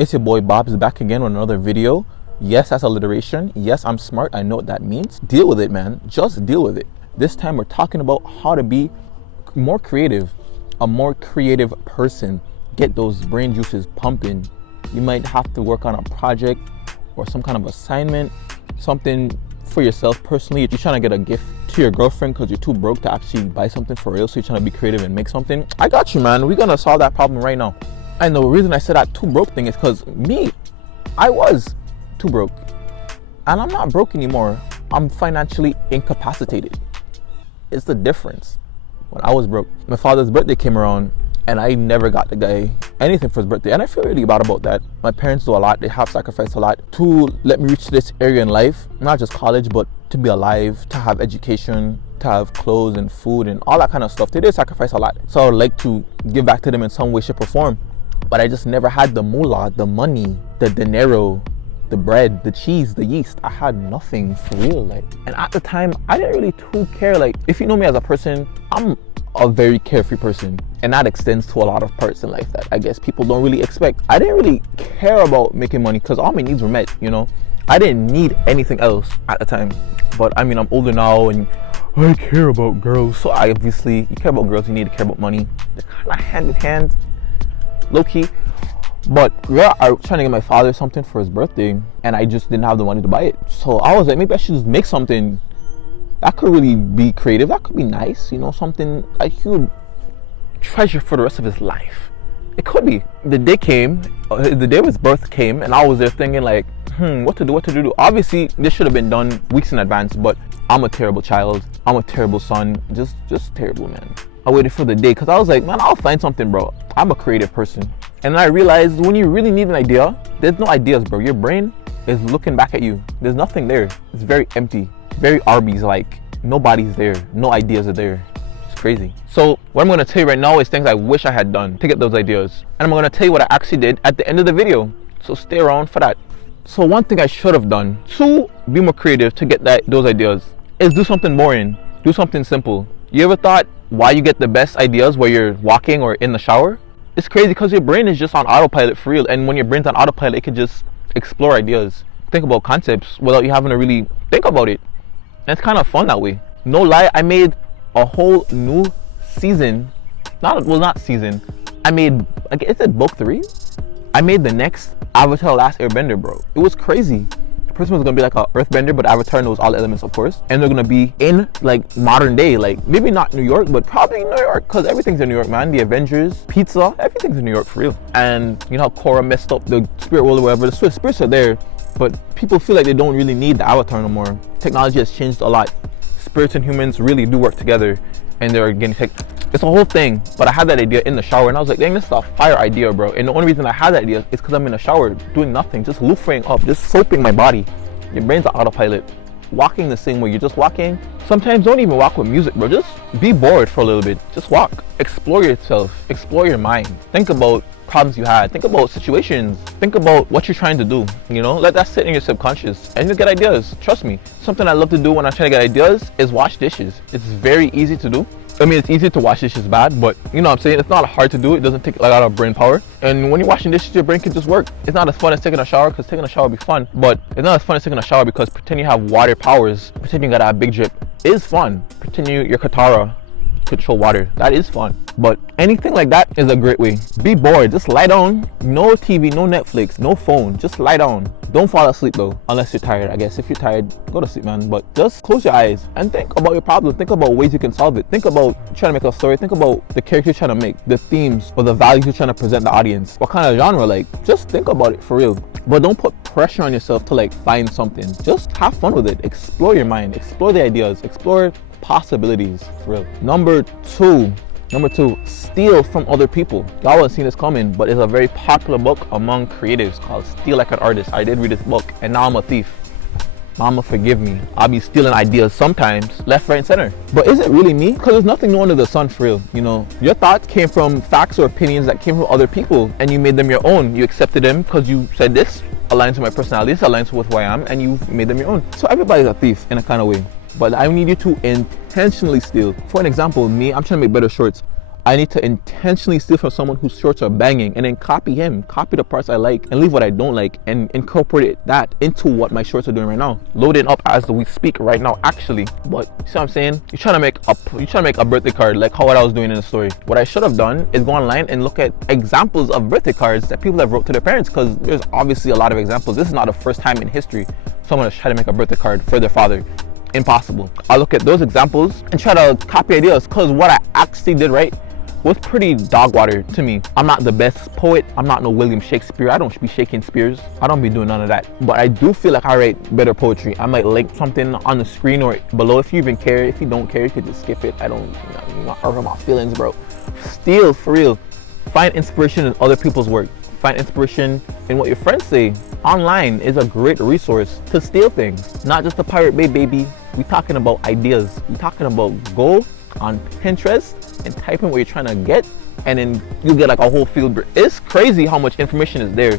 It's your boy Bob's back again with another video. Yes, that's alliteration. Yes, I'm smart. I know what that means. Deal with it, man. Just deal with it. This time we're talking about how to be more creative, a more creative person. Get those brain juices pumping. You might have to work on a project or some kind of assignment, something for yourself personally. You're trying to get a gift to your girlfriend because you're too broke to actually buy something for real, so you're trying to be creative and make something. I got you, man. We're gonna solve that problem right now. And the reason I said that too broke thing is because I was too broke. And I'm not broke anymore. I'm financially incapacitated. It's the difference. When I was broke, my father's birthday came around and I never got the guy anything for his birthday. And I feel really bad about that. My parents do a lot. They have sacrificed a lot to let me reach this area in life. Not just college, but to be alive, to have education, to have clothes and food and all that kind of stuff. They did sacrifice a lot. So I would like to give back to them in some way, shape, or form. But I just never had the moolah, the money, the dinero, the bread, the cheese, the yeast. I had nothing for real. And at the time, I didn't really too care. If you know me as a person, I'm a very carefree person. And that extends to a lot of parts in life that I guess people don't really expect. I didn't really care about making money because all my needs were met, you know? I didn't need anything else at the time. But I mean, I'm older now and I care about girls. So obviously, you care about girls, you need to care about money. They're kind of hand in hand. Low key, but yeah, I was trying to get my father something for his birthday and I just didn't have the money to buy it. So I was like, maybe I should just make something that could really be creative, that could be nice, you know, something that he would treasure for the rest of his life. It could be. The day came, the day of his birth came, and I was there thinking like, what to do. Obviously, this should have been done weeks in advance, but I'm a terrible child. I'm a terrible son. Just terrible, man. I waited for the day because I was like, man, I'll find something, bro. I'm a creative person. And then I realized when you really need an idea, there's no ideas, bro. Your brain is looking back at you. There's nothing there. It's very empty, very Arby's like. Nobody's there. No ideas are there. It's crazy. So what I'm going to tell you right now is things I wish I had done to get those ideas. And I'm going to tell you what I actually did at the end of the video. So stay around for that. So one thing I should have done to be more creative to get those ideas is do something boring. Do something simple. You ever thought why you get the best ideas while you're walking or in the shower? It's crazy because your brain is just on autopilot for real. And when your brain's on autopilot, it can just explore ideas. Think about concepts without you having to really think about it. And it's kind of fun that way. No lie, I made a whole new season. Not season. I made, is it book 3? I made the next Avatar: Last Airbender, bro. It was crazy. The person was gonna be like a earthbender, but Avatar knows all the elements, of course. And they're gonna be in like modern day, like maybe not New York, but probably New York, because everything's in New York, man. The Avengers, pizza, everything's in New York for real. And you know how Korra messed up the spirit world or whatever. The spirits are there, but people feel like they don't really need the Avatar no more. Technology has changed a lot. Spirits and humans really do work together, and they're getting it's a whole thing. But I had that idea in the shower and I was like, dang, this is a fire idea, bro. And the only reason I had that idea is because I'm in the shower doing nothing, just loofahing up, just soaping my body. Your brain's on autopilot, walking the same way you're just walking. Sometimes don't even walk with music, bro. Just be bored for a little bit. Just walk, explore yourself, explore your mind. Think about problems you had, think about situations, think about what you're trying to do, you know, let that sit in your subconscious and you'll get ideas. Trust me. Something I love to do when I'm trying to get ideas is wash dishes. It's very easy to do. I mean, it's easy to wash dishes bad, but you know what I'm saying? It's not hard to do. It doesn't take a lot of brain power. And when you're washing dishes, your brain can just work. It's not as fun as taking a shower, because taking a shower would be fun, but it's not as fun as taking a shower because pretending you have water powers, pretending you got a big drip is fun. Pretending your Katara control water, that is fun. But anything like that is a great way. Be bored, just lie down. No TV, no Netflix, no phone, just lie down. Don't fall asleep though, unless you're tired. I guess if you're tired, go to sleep, man. But just close your eyes and think about your problem. Think about ways you can solve it. Think about trying to make a story. Think about the character you're trying to make, the themes or the values you're trying to present the audience. What kind of genre, like, just think about it for real. But don't put pressure on yourself to like find something. Just have fun with it. Explore your mind, explore the ideas, explore possibilities for real. Number two, steal from other people. Y'all haven't seen this coming, but it's a very popular book among creatives called Steal Like an Artist. I did read this book and now I'm a thief. Mama forgive me. I'll be stealing ideas sometimes, left, right, and center. But is it really me? Because there's nothing new under the sun for real. You know, your thoughts came from facts or opinions that came from other people and you made them your own. You accepted them because you said this aligns with my personality, this aligns with who I am, and you made them your own. So everybody's a thief in a kind of way. But I need you to intentionally steal. For an example, me, I'm trying to make better shorts. I need to intentionally steal from someone whose shorts are banging and then copy him, copy the parts I like and leave what I don't like and incorporate that into what my shorts are doing right now. Loading up as we speak right now, actually. But you see what I'm saying? You're trying to make a birthday card like how what I was doing in the story. What I should have done is go online and look at examples of birthday cards that people have wrote to their parents, because there's obviously a lot of examples. This is not the first time in history someone has tried to make a birthday card for their father. Impossible. I'll look at those examples and try to copy ideas, because what I actually did right was pretty dog water to me. I'm not the best poet. I'm not no William Shakespeare. I don't be shaking spears. I don't be doing none of that. But I do feel like I write better poetry. I might link something on the screen or below if you even care. If you don't care, you could just skip it. I don't, you know, hurt my feelings, bro. Steal, for real. Find inspiration in other people's work. Find inspiration in what your friends say. Online is a great resource to steal things. Not just the Pirate Bay, baby. We talking about ideas. We talking about go on Pinterest and type in what you're trying to get, and then you get like a whole field. It's crazy how much information is there.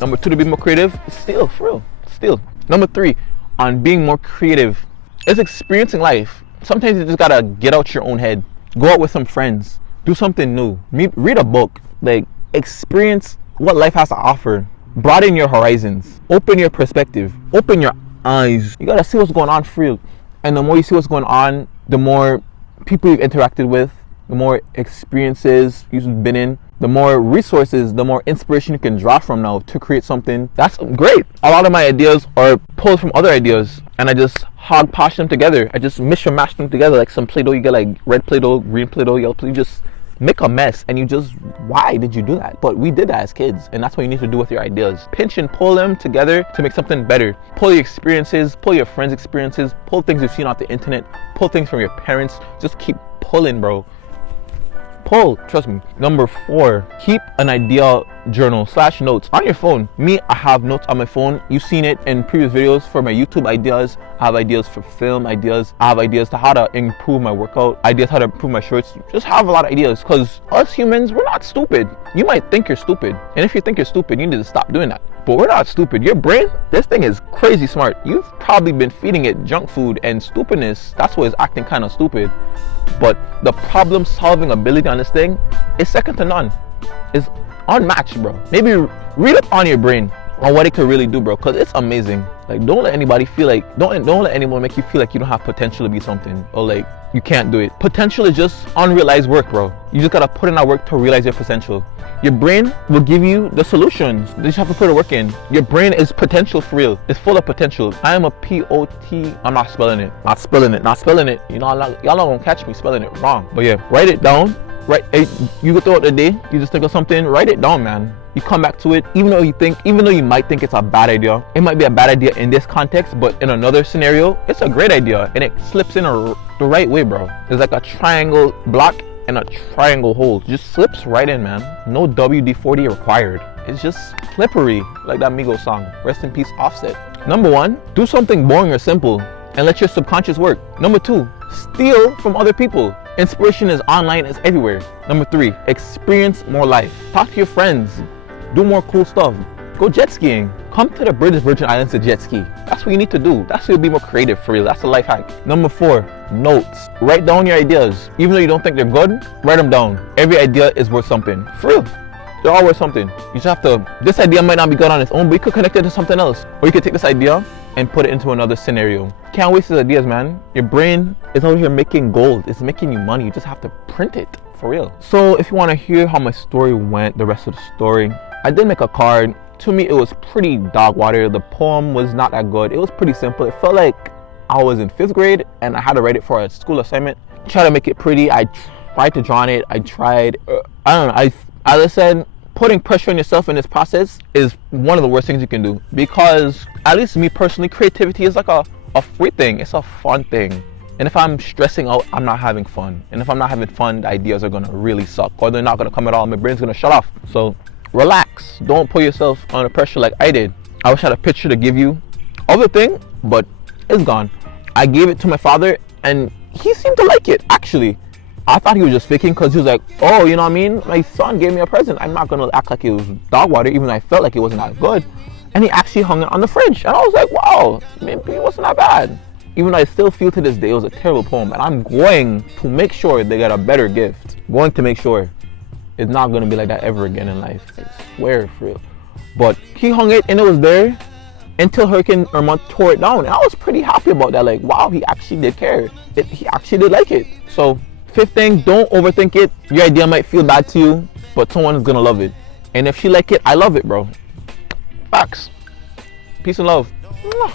Number 2, to be more creative, steal, for real, steal. Number 3, on being more creative, is experiencing life. Sometimes you just gotta get out your own head, go out with some friends, do something new, read a book, like experience what life has to offer, broaden your horizons, open your perspective, open your eyes. You gotta see what's going on for real. And the more you see what's going on, the more people you've interacted with, the more experiences you've been in, the more resources, the more inspiration you can draw from now to create something that's great. A lot of my ideas are pulled from other ideas, and I just hogposh them together. I just mish and mash them together like some Play-Doh. You get like red Play-Doh, green Play-Doh, yellow Play-Doh. You just make a mess, and you just, why did you do that? But we did that as kids, and that's what you need to do with your ideas. Pinch and pull them together to make something better. Pull your experiences, pull your friends' experiences, pull things you've seen off the internet, pull things from your parents. Just keep pulling, bro. Pull, trust me. Number 4, keep an idea journal / notes on your phone. Me, I have notes on my phone. You've seen it in previous videos for my YouTube ideas. I have ideas for film ideas. I have ideas to how to improve my workout, ideas how to improve my shorts. Just have a lot of ideas, because us humans, we're not stupid. You might think you're stupid, and if you think you're stupid, you need to stop doing that. But we're not stupid. Your brain, this thing is crazy smart. You've probably been feeding it junk food and stupidness. That's why it's acting kind of stupid. But the problem solving ability on this thing is second to none. It's unmatched, bro. Maybe read up on your brain on what it could really do, bro, because it's amazing. Like, don't let anybody feel like, don't let anyone make you feel like you don't have potential to be something, or like you can't do it. Potential is just unrealized work, bro. You just gotta put in that work to realize your potential. Your brain will give you the solutions. You just have to put the work in. Your brain is potential for real. It's full of potential. I am a P-O-T. I'm not spelling it. Not spelling it. You know, y'all not gonna catch me spelling it wrong. But yeah, write it down. You go throughout the day, you just think of something, write it down, man. You come back to it, even though you might think it's a bad idea. It might be a bad idea in this context, but in another scenario, it's a great idea, and it slips in the right way, bro. It's like a triangle block and a triangle hole. Just slips right in, man. No WD-40 required. It's just slippery, like that Migos song. Rest in peace, Offset. Number 1, do something boring or simple and let your subconscious work. Number 2, steal from other people. Inspiration is online, it's everywhere. Number 3, experience more life. Talk to your friends. Do more cool stuff. Go jet skiing. Come to the British Virgin Islands to jet ski. That's what you need to do. That's how you'll be more creative, for real. That's a life hack. Number 4, notes. Write down your ideas. Even though you don't think they're good, write them down. Every idea is worth something. For real. They're all worth something. You just have to, this idea might not be good on its own, but you could connect it to something else. Or you could take this idea and put it into another scenario. Can't waste these ideas, man. Your brain is over here making gold. It's making you money. You just have to print it, for real. So if you want to hear how my story went, the rest of the story, I did make a card. To me, it was pretty dog water. The poem was not that good. It was pretty simple. It felt like I was in 5th grade and I had to write it for a school assignment. Try to make it pretty. I tried to draw on it. I tried, I don't know. As I said, putting pressure on yourself in this process is one of the worst things you can do, because at least me personally, creativity is like a free thing. It's a fun thing. And if I'm stressing out, I'm not having fun. And if I'm not having fun, the ideas are gonna really suck, or they're not gonna come at all. My brain's gonna shut off. So relax. Don't put yourself under pressure like I did. I wish I had a picture to give you of the thing, but it's gone. I gave it to my father and he seemed to like it, actually. I thought he was just faking, because he was like, oh, you know what I mean? My son gave me a present. I'm not gonna act like it was dog water, even though I felt like it wasn't that good. And he actually hung it on the fridge. And I was like, wow, maybe it wasn't that bad. Even though I still feel to this day it was a terrible poem, and I'm going to make sure they get a better gift. Going to make sure it's not going to be like that ever again in life. I swear, for real. But he hung it, and it was there until Hurricane Irma tore it down. And I was pretty happy about that. Like, wow, he actually did care. He actually did like it. So, fifth thing, don't overthink it. Your idea might feel bad to you, but someone is going to love it. And if she like it, I love it, bro. Facts. Peace and love. Mwah.